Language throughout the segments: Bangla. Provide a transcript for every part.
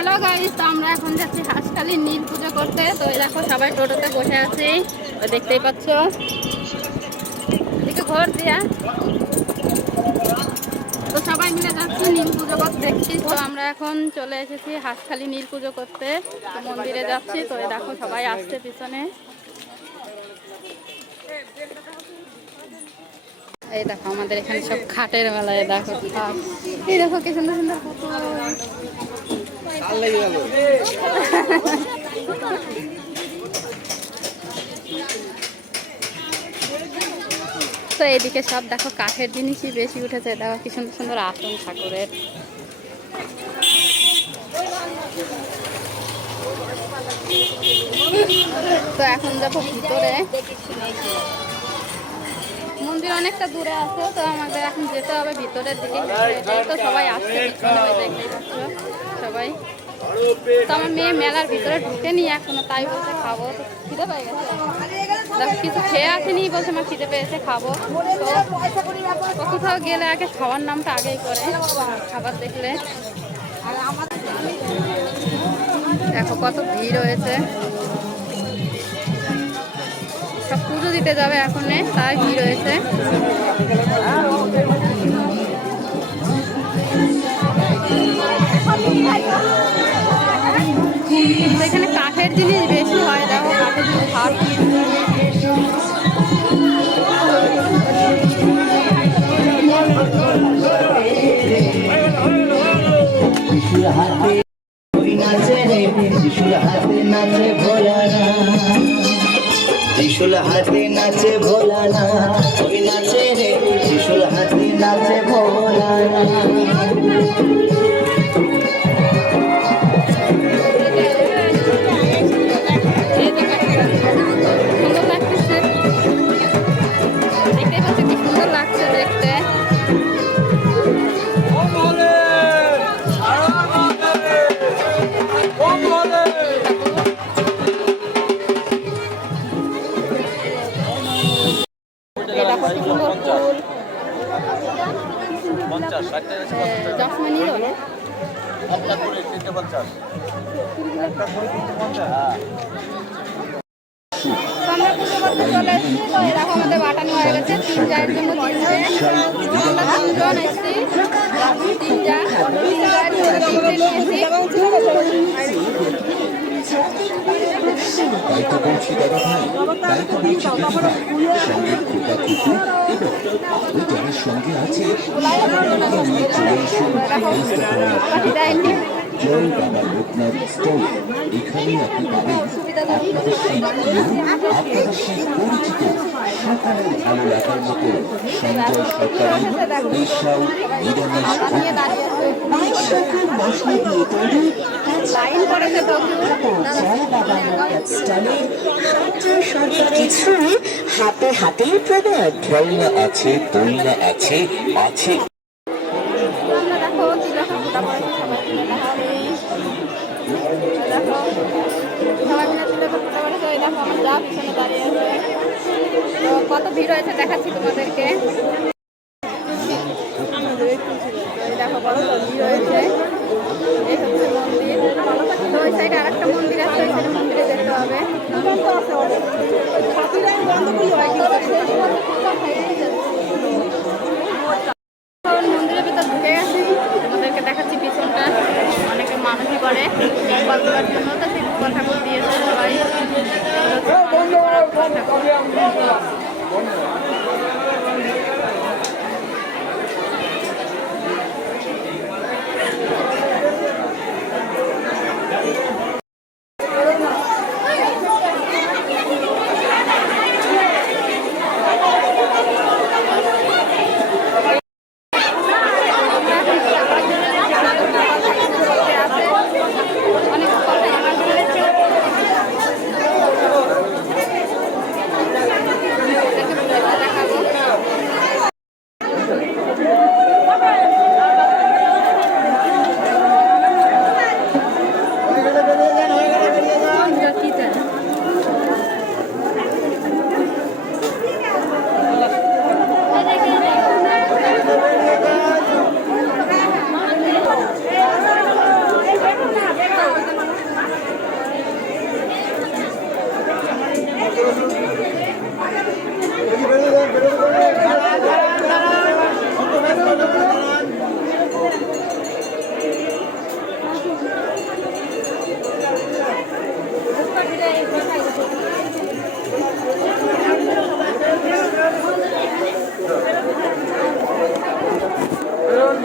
হ্যালো গাইস তো আমরা এখন যাচ্ছি হাঁসখালি নীল পুজো করতে। তো দেখো সবাই টোটোতে বসে আছি। দেখতেই পাচ্ছ। একটু ঘর দিয়া। তো সবাই মিলে যাচ্ছি নীল পুজো করতে। দেখছি, তো আমরা এখন চলে এসেছি হাঁসখালি নীল পুজো করতে। তো মন্দিরে যাচ্ছি, তো দেখো সবাই আসছে পিছনে। এই দেখো আমাদের এখানে সব খাটের মেলায়, দেখো। এই দেখো কি সুন্দর সুন্দর তো এদিকে সব দেখো, কাঠের জিনিসই বেশি উঠেছে। দেখো কি সুন্দর সুন্দর আসন ঠাকুরের। তো এখন দেখো ভিতরে। মন্দির অনেকটা দূরে আছে, তো আমাদের এখন যেতে হবে ভিতরের দিকে। তো সবাই আসছে সবাই। তো আমার মেয়ে মেলার ভিতরে ঢুকেনি এখনও, তাই বলছে খাব। তো খিদে পেয়ে গেছে। কিছু খেয়ে আসেনি বলছে আমার খিদে পেয়েছে, খাব। তো কোথাও গেলে আগে খাওয়ার নামটা আগেই করে, খাবার দেখলে। দেখো কত ভিড় হয়েছে। সব পুজো দিতে যাবে এখন, তাই ভিড় হয়েছে। এখানে কাঠের জিনিস বেশি হয়, দেখো কাঠের জিনিস রে শিশুর নাচে ভোলা না হাতে নাচে ভোলা না ওই নাচে রে শিশুর হাতে নাচে ভোলা না আমরা করতে চলে হয়ে গেছে। সঙ্গে আছে জয় বাবা লোকনাথ স্টল এখানে আপনি পাবেন আপনাদের সেই প্রিয় আপনাদের সেই পরিচিত সকালের ভালো লাগার মতো সঞ্জয় সরকারি স্পেশাল নিরামিষ হাতে হাতের প্রবাদ খেলনা আছে দোলনা আছে আছে সবাই মিলে তো ফোটা আছে। তো কত ভিড় হয়েছে দেখাচ্ছি তোমাদেরকে। দেখো কত ভিড় হয়েছে এই হচ্ছে মন্দির। তো ওই সাইডে মন্দির আছে ওই মন্দিরে যেতে হবে। এখন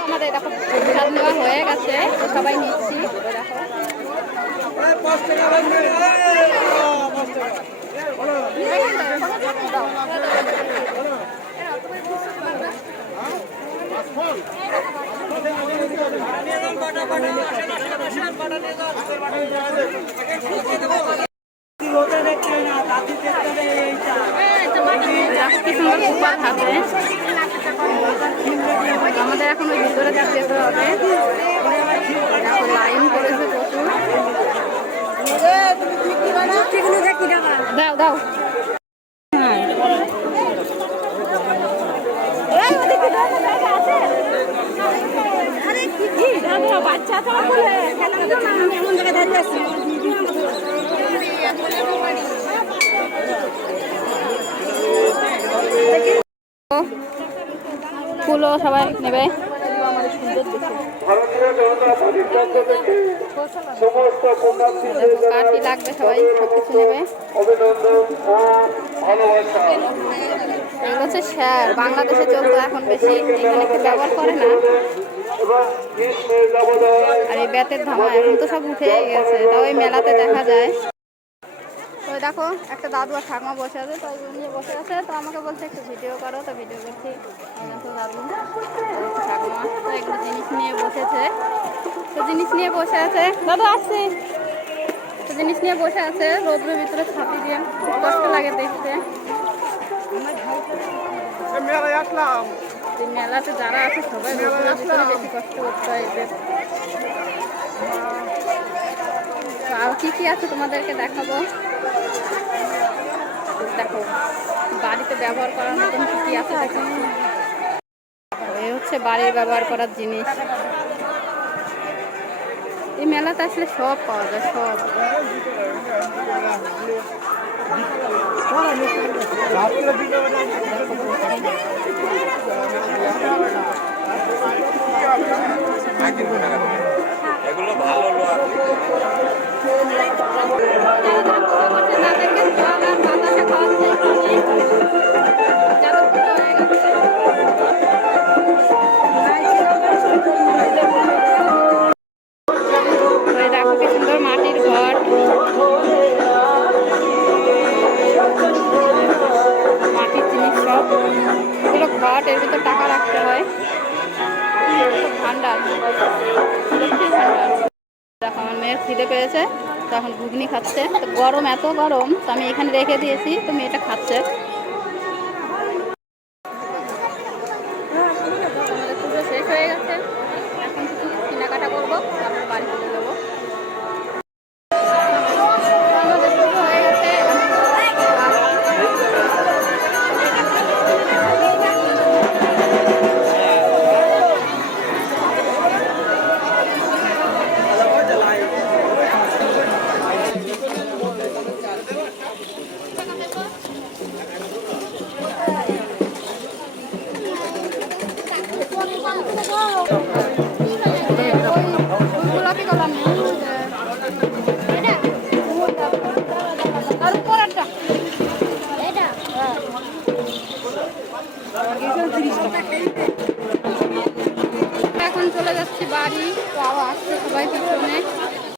আমাদের দেখো প্রসাদ নেওয়া হয়ে গেছে সবাই নিচ্ছি। দেখো দেখো কি সুন্দর আমাদের এখন ওই ভিতরে যেতে হবে। লাইন করেছে প্রচুর। দাও দাও। বাচ্চা জনতা পার্টির পক্ষ থেকে সমস্ত পুণ্যার্থীদের দেখো কার কি লাগবে সবাই সব কিছু নেবে। এগুলো হচ্ছে স্যার বাংলাদেশে চলতো এখন বেশি, এখানে কেউ ব্যবহার করে না। আর এই ব্যাতের ধামা, এখন তো সব উঠে গেছে। তাও ওই মেলাতে দেখা যায়। দেখো একটা দাদু আর ঠাকুমা বসে আছে তো নিয়ে বসে আছে তো আমাকে বলছে একটু ভিডিও করো তো ভিডিও করছি। এই দাদু ঠাকুমা তো এগুলো জিনিস নিয়ে বসেছে। তো জিনিস নিয়ে বসে আছে। দাদু আসছে। তো জিনিস নিয়ে বসে আছে রোদ্রের ভিতরে ছাপি দিয়ে। কষ্ট লাগে দেখতে। মেলাতে যারা আছে সবাই বেশি কষ্ট করতে হয় আর কি কি আছে তোমাদেরকে দেখাবো? দেখো বাড়িতে ব্যবহার করার মতন কি কি আছে দেখো। এই হচ্ছে বাড়ির ব্যবহার করার জিনিস। এই মেলাতে আসলে সব পাওয়া যায় সব। এগুলো ঘট এর ভান্ডার লক্ষ্মীর ভান্ডার দেখো আমার মেয়ের খিদে পেয়েছে। তো এখন ঘুগনি খাচ্ছে। তো গরম, এত গরম, তো আমি এখানে রেখে দিয়েছি তো মেয়েটা খাচ্ছে।